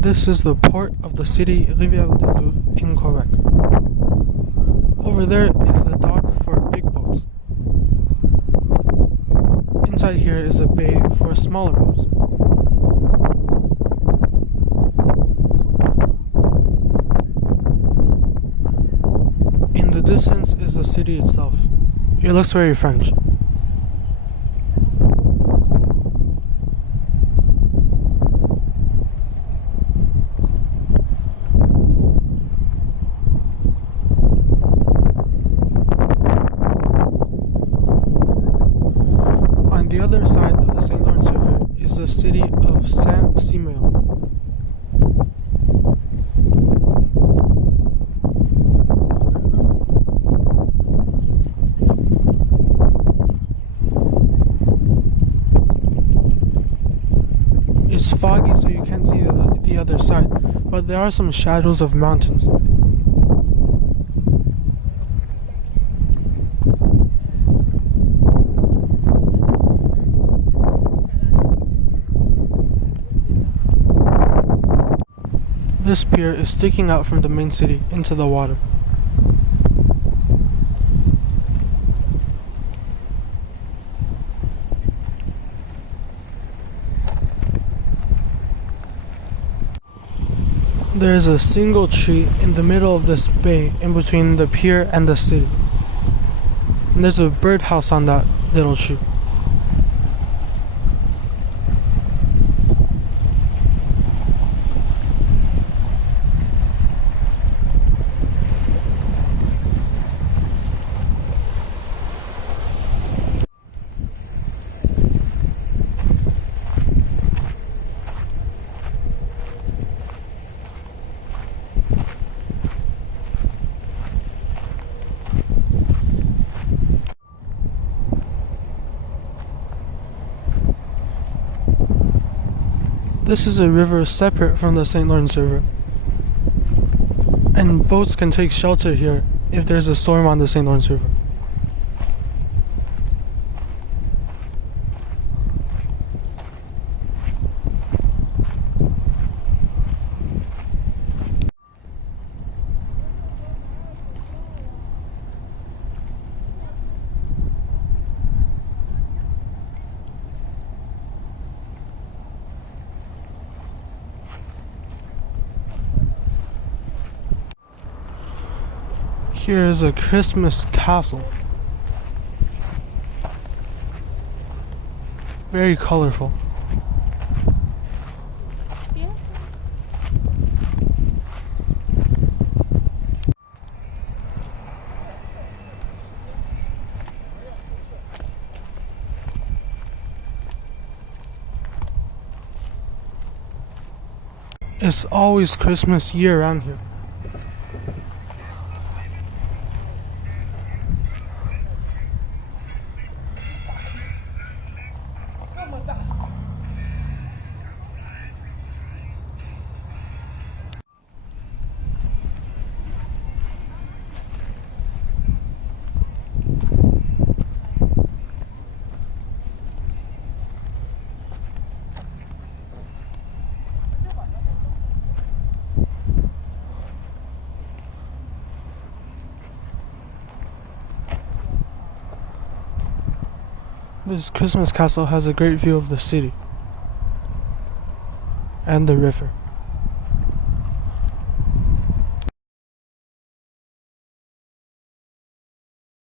This is the port of the city Rivière de Loup in Quebec. Over there is the dock for big boats. Inside here is a bay for smaller boats. In the distance is the city itself. It looks very French. On the other side of the St. Lawrence River is the city of Saint-Simeon. It's foggy, so you can't see the other side, but there are some shadows of mountains. This pier is sticking out from the main city into the water. There is a single tree in the middle of this bay in between the pier and the city. And there's a birdhouse on that little tree. This is a river separate from the St. Lawrence River, and boats can take shelter here if there's a storm on the St. Lawrence River. Here is a Christmas castle. Very colorful. It's always Christmas year round here. This Christmas castle has a great view of the city and the river.